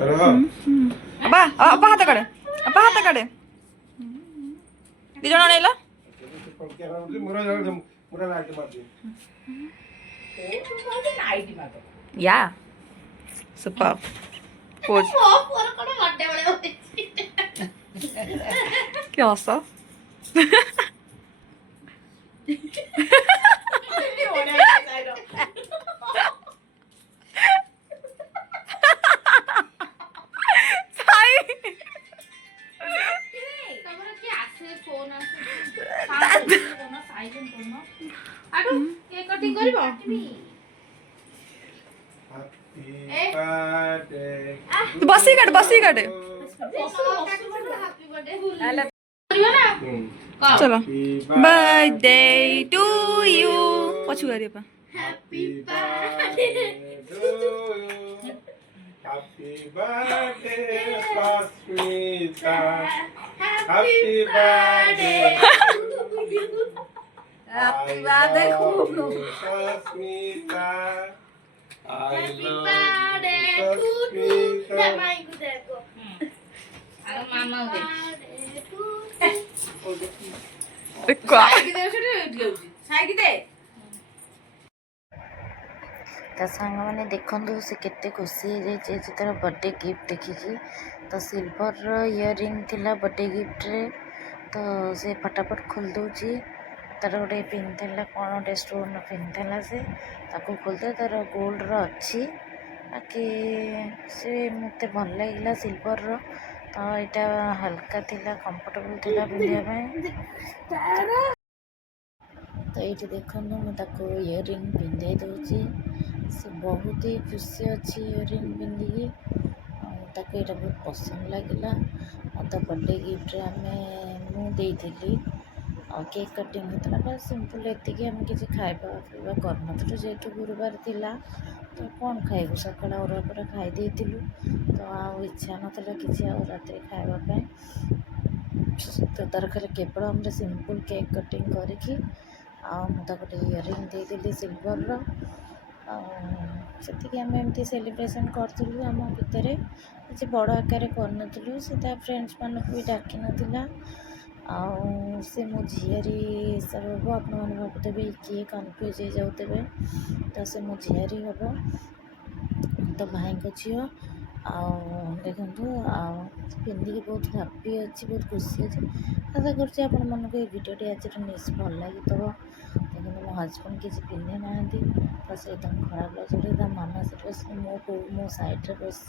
अब्बा अब्बा हाथ कड़े अब्बा हाथ कड़े दी जण नेला या सुपर पोज क्या हंसा बसी काट चलो बर्थडे टू यू पछु गरे पा happy birthday to you happy birthday Smita happy birthday happy birthday Smita I love you Smita मामा तो सांग मैंने देखु से केते खुशी तर बर्थडे गिफ्ट देखी तो सिल्वर इयरिंग थिला बर्थडे गिफ्ट रे तो से फटाफट खोल दूची तार गोटे पिंधला कौन गोटे स्टोन पिंधला से ताको खोलते तार गोल्ड रो अच्छी बाकी से मत भल लगे सिल्वर रो तो यहाँ हल्का थिला कंफर्टेबल थिला पिंधा तो ये देखो मुझे इयरिंग पिंधे दूची से बहुत ही खुशी अच्छी इयरिंग पिंधिकी ताको यहाँ बहुत पसंद लगे तो बर्थडे गिफ्ट आम मुझे केक कटिंग होता बस सिंपल एति आम किसी खाଇବା ପିଇବା करनथु जेहेतु गुरुवार थिला तो कौन खाइबू सकाल अरुआ पर खाई देलु तो आउ इच्छा नाला किसी रात खावाई तो तार खाली केवल आम सिंपल केक कटिंग करके मुझे गोटे इयरिंग देदेली सिल्वर से आम एमती सेलिब्रेशन करूँ आम भितर किसी बड़ आकार करूँ से फ्रेंड्स मानक भी डाक नाला से मो झीरी हिसाब हम आपण मैंने भावुवे किए कन्फ्यूज हो जाते तो से मो झीरी हम तो भाई झील देखु पिंधिकी बहुत हैप्पी अच्छी बहुत खुशी अच्छी आशा करुँच आपण मानक भिडियोटी आज मिस भल लगी तो देखो मो हजबैंड किसी पिंधे ना तो से एकदम खराब लगे मामा से मो साइड बस